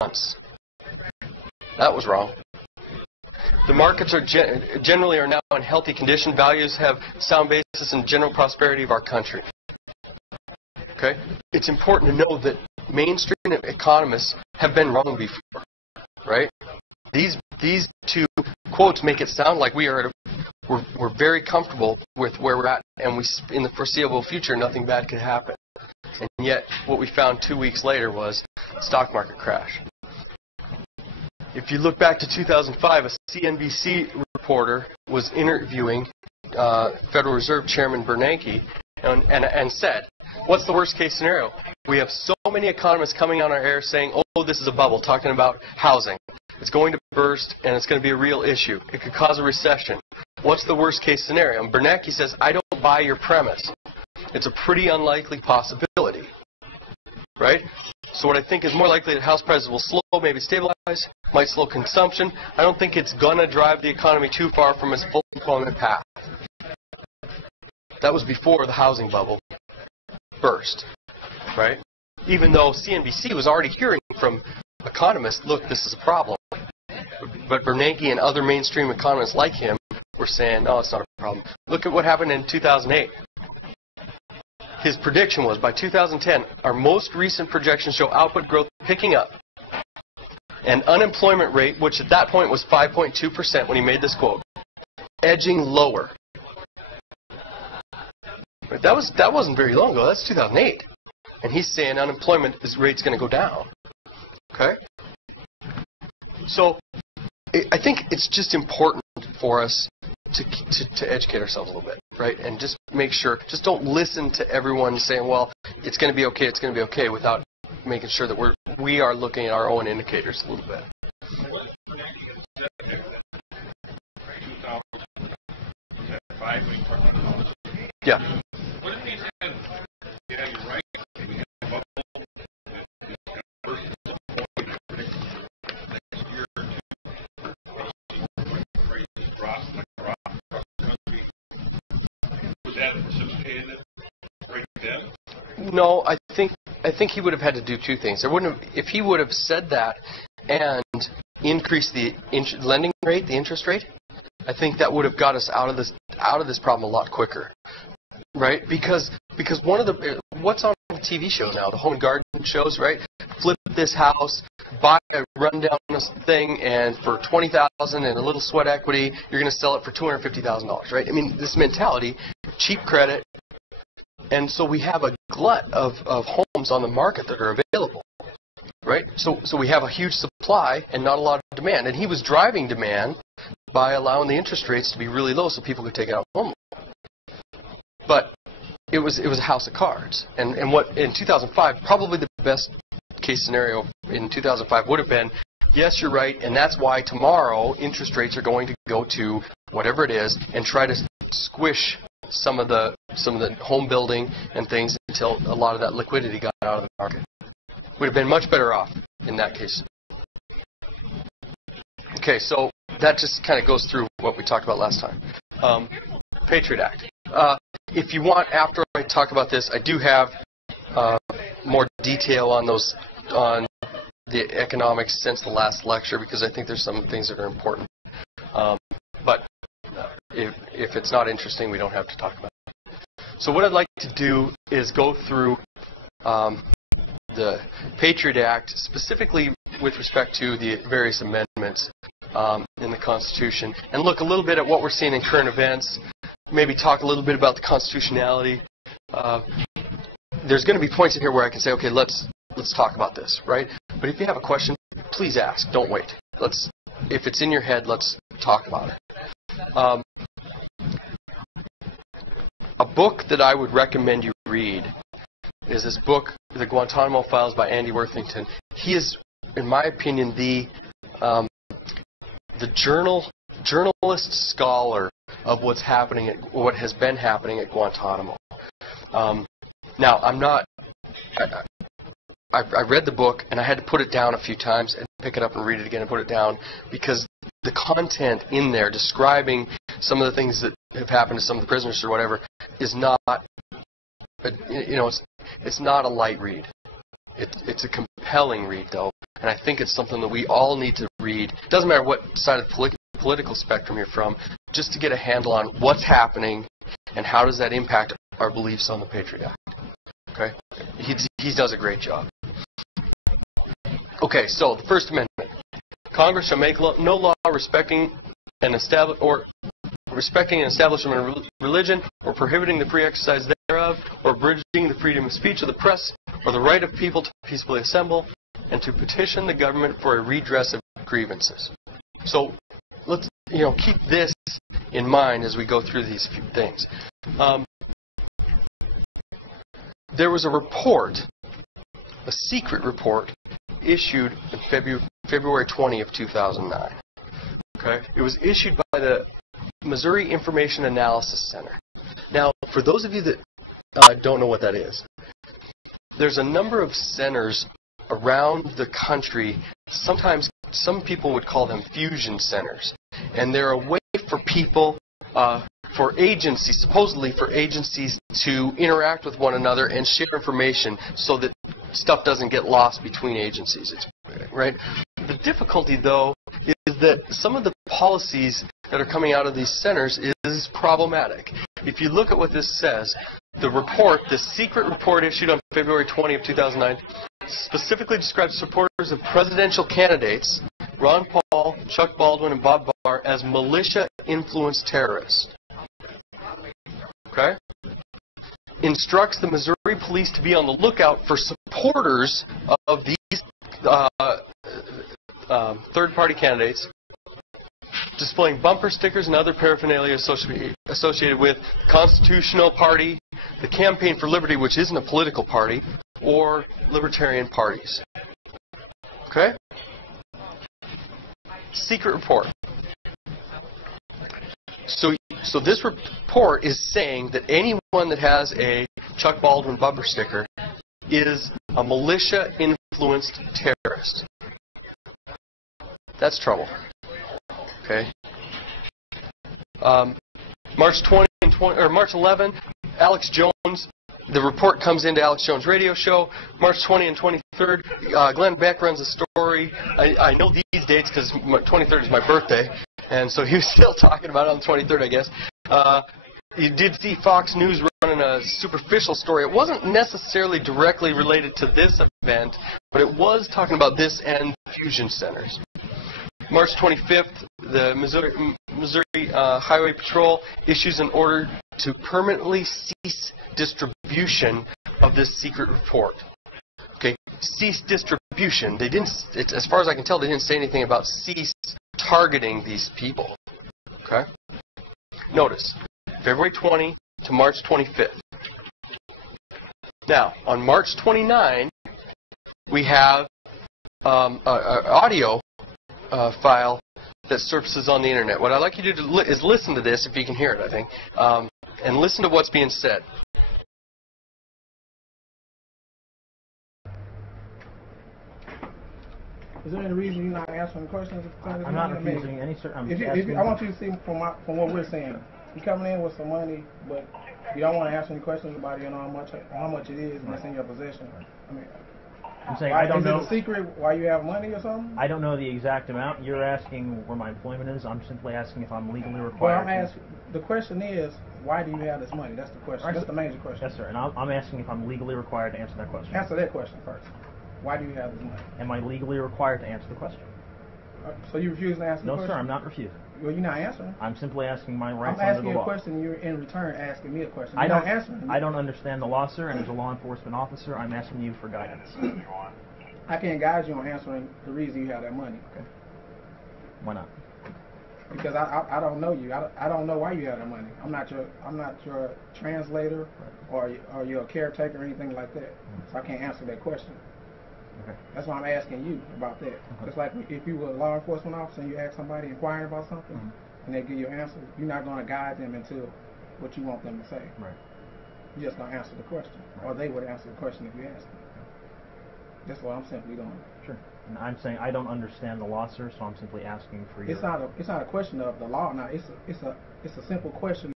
months. That was wrong. The markets are generally are now in healthy condition. Values have sound basis in general prosperity of our country. Okay? It's important to know that mainstream economists have been wrong before, right? These two quotes make it sound like we're very comfortable with where we're at, and in the foreseeable future nothing bad could happen. And yet, what we found 2 weeks later was stock market crash. If you look back to 2005, a CNBC reporter was interviewing Federal Reserve Chairman Bernanke and said, what's the worst case scenario? We have so many economists coming on our air saying, oh, this is a bubble, talking about housing. It's going to burst and it's going to be a real issue. It could cause a recession. What's the worst case scenario? And Bernanke says, I don't buy your premise. It's a pretty unlikely possibility. Right? So what I think is more likely that house prices will slow, maybe stabilize, might slow consumption. I don't think it's going to drive the economy too far from its full employment path. That was before the housing bubble burst, right? Even though CNBC was already hearing from economists, look, this is a problem. But Bernanke and other mainstream economists like him were saying, no, it's not a problem. Look at what happened in 2008. His prediction was, by 2010, our most recent projections show output growth picking up. And unemployment rate, which at that point was 5.2% when he made this quote, edging lower. But that wasn't very long ago. That's 2008. And he's saying unemployment rate's going to go down. Okay? So I think it's just important for us to educate ourselves a little bit, right? And just make sure, just don't listen to everyone saying, well, it's going to be okay, it's going to be okay, without making sure that we are looking at our own indicators a little bit. Yeah. What if he said, yeah, you're right, we had a bubble, first next year or two, prices drop, was that precipitated right then? No, I think he would have had to do two things. There wouldn't have, if he would have said that and increased the lending rate, the interest rate, I think that would have got us out of this problem a lot quicker. Right? Because one of the, what's on the TV shows now, the home and garden shows, right? Flip this house, buy a rundown thing, and for $20,000 and a little sweat equity, you're going to sell it for $250,000, right? I mean, this mentality, cheap credit, and so we have a glut of homes on the market that are available, right? So we have a huge supply and not a lot of demand, and he was driving demand by allowing the interest rates to be really low so people could take out home. But it was a house of cards. And what in 2005, probably the best case scenario in 2005 would have been, yes, you're right, and that's why tomorrow interest rates are going to go to whatever it is and try to squish some of the home building and things until a lot of that liquidity got out of the market. Would have been much better off in that case. Okay, so that just kind of goes through what we talked about last time. Patriot Act. If you want, after I talk about this, I do have more detail on the economics since the last lecture, because I think there's some things that are important. But if it's not interesting, we don't have to talk about it. So what I'd like to do is go through the Patriot Act, specifically with respect to the various amendments in the Constitution, and look a little bit at what we're seeing in current events, maybe talk a little bit about the constitutionality. There's going to be points in here where I can say, okay, let's talk about this, right? But if you have a question, please ask. Don't wait. If it's in your head, let's talk about it. A book that I would recommend you read is this book, The Guantanamo Files by Andy Worthington. He is, in my opinion, the journalist scholar of what's happening, what has been happening at Guantanamo. Now, I read the book and I had to put it down a few times and pick it up and read it again and put it down, because the content in there describing some of the things that have happened to some of the prisoners or whatever is not, it's not a light read. It's a compelling read, though, and I think it's something that we all need to read. It doesn't matter what side of the political spectrum you're from, just to get a handle on what's happening and how does that impact our beliefs on the Patriot Act. Okay? He does a great job. Okay, so the First Amendment. Congress shall make no law respecting an establishment of religion, or prohibiting the free exercise thereof, or abridging the freedom of speech of the press, or the right of people to peacefully assemble, and to petition the government for a redress of grievances. So let's keep this in mind as we go through these few things. There was a report, a secret report, issued in February 20 of 2009. Okay, it was issued by the Missouri Information Analysis Center. Now, for those of you that don't know what that is, there's a number of centers around the country. Sometimes some people would call them fusion centers, and they're a way for people, for agencies, supposedly for agencies to interact with one another and share information so that stuff doesn't get lost between agencies, right? The difficulty, though, is that some of the policies that are coming out of these centers is problematic. If you look at what this says, the report, the secret report issued on February 20 of 2009, specifically describes supporters of presidential candidates, Ron Paul, Chuck Baldwin, and Bob Barr, as militia-influenced terrorists. Okay? Instructs the Missouri police to be on the lookout for supporters of these third-party candidates, displaying bumper stickers and other paraphernalia associated with the Constitutional Party, the Campaign for Liberty, which isn't a political party, or libertarian parties. Okay? Secret report. So this report is saying that anyone that has a Chuck Baldwin bumper sticker is a militia-influenced terrorist. That's trouble. Okay. March 11, Alex Jones. The report comes into Alex Jones' radio show. March 20 and 23rd, Glenn Beck runs a story. I know these dates because 23rd is my birthday, and so he was still talking about it on the 23rd, I guess. You did see Fox News running a superficial story. It wasn't necessarily directly related to this event, but it was talking about this and fusion centers. March 25th, the Missouri Highway Patrol issues an order to permanently cease distribution of this secret report. Okay, cease distribution. They didn't, as far as I can tell, they didn't say anything about cease targeting these people. Okay. Notice, February 20 to March 25th. Now, on March 29, we have an audio file that surfaces on the internet. What I'd like you to do is listen to this, if you can hear it, I think, and listen to what's being said. Is there any reason you're not answering questions? I'm not refusing any certain. I want you to see from what we're saying. You're coming in with some money, but you don't want to answer any questions about how much it is and it's in your possession. I mean, I'm saying I don't know. Is it a secret why you have money or something? I don't know the exact amount. You're asking where my employment is. I'm simply asking if I'm legally required. Well, the question is, why do you have this money? That's the question. That's the major question. Yes, sir. And I'm asking if I'm legally required to answer that question. Answer that question first. Why do you have this money? Am I legally required to answer the question? So you refuse to answer the question? No, sir. I'm not refusing. Well, you're not answering. I'm simply asking my rights I'm under asking the you law. a question, you're in return asking me a question. You're I not answering. I don't understand the law, sir, and as a law enforcement officer, I'm asking you for guidance. I can't guide you on answering the reason you have that money. Okay. Why not? Because I don't know you. I don't know why you have that money. I'm not your translator, right, or you're a caretaker or anything like that. So I can't answer that question. Okay. That's why I'm asking you about that. It's like if you were a law enforcement officer and you ask somebody inquiring about something, and they give you an answer, you're not going to guide them into what you want them to say. Right. You're just going to answer the question, or they would answer the question if you asked them. That's what I'm simply doing. Sure. And I'm saying I don't understand the law, sir, so I'm simply asking for your... It's not a question of the law now. It's a simple question